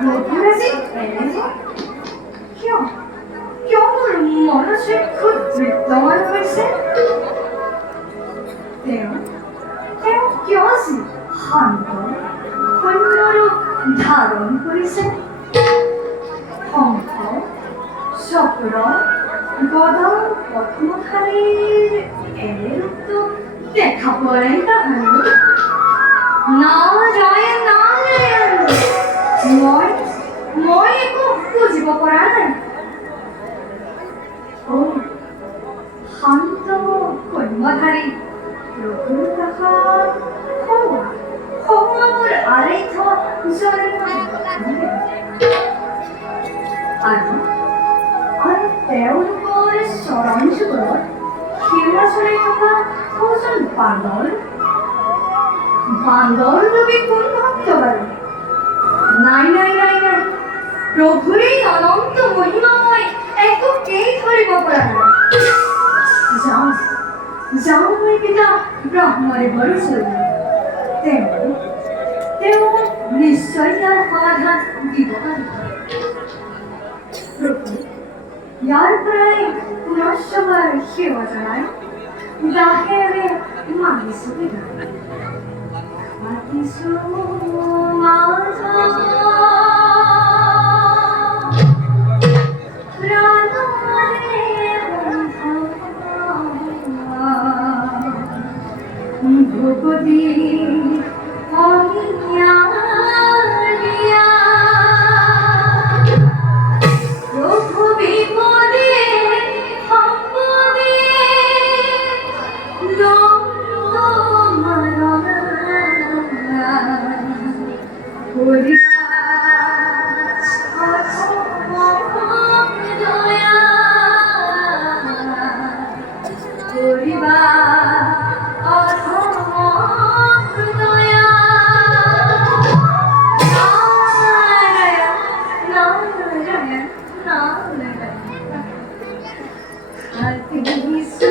रघुराजी एने क्यों क्यों মোৰ মনছে খুব বিদ্যমান হৈছে তেওঁ কিয় আজি শান্ত সৈন্যৰূপ ধাৰণ কৰিছে শংখ চক্ৰ গদা পদ্মধাৰীৰ এনে ৰূপটো দেখা পোৱা নাই তাহাঁতৰ নাৰায়ণ নাৰায়ণ মই একো বুজিব পৰা নাই শান্ত কন্যাধাৰী ৰঘুৰ কাষত মোৰ আৰাধ্য আৰু তেওঁলোকৰ চৰণ যুগলত সেৱা চলাই থকা দুজন বান্দৰ ৰূপী কোন ভক্ত বাৰু নাই প্ৰভুৰ এই অনন্ত মহিমা মই একোকেই ধৰিব পৰা নাই যাওঁ মই পিতা ব্ৰহ্মদেৱৰ ওচৰলৈ তেওঁ নিশ্চয় ইয়াৰ সমাধান দিব পাৰিব প্ৰভু ইয়াৰ পৰাই পুনশ্চবাৰ সেৱা জনাই দাহেৰে মাগিছো বিদায় মাতিছো ভগবতী প্রভু বিপদে সম্পদে He's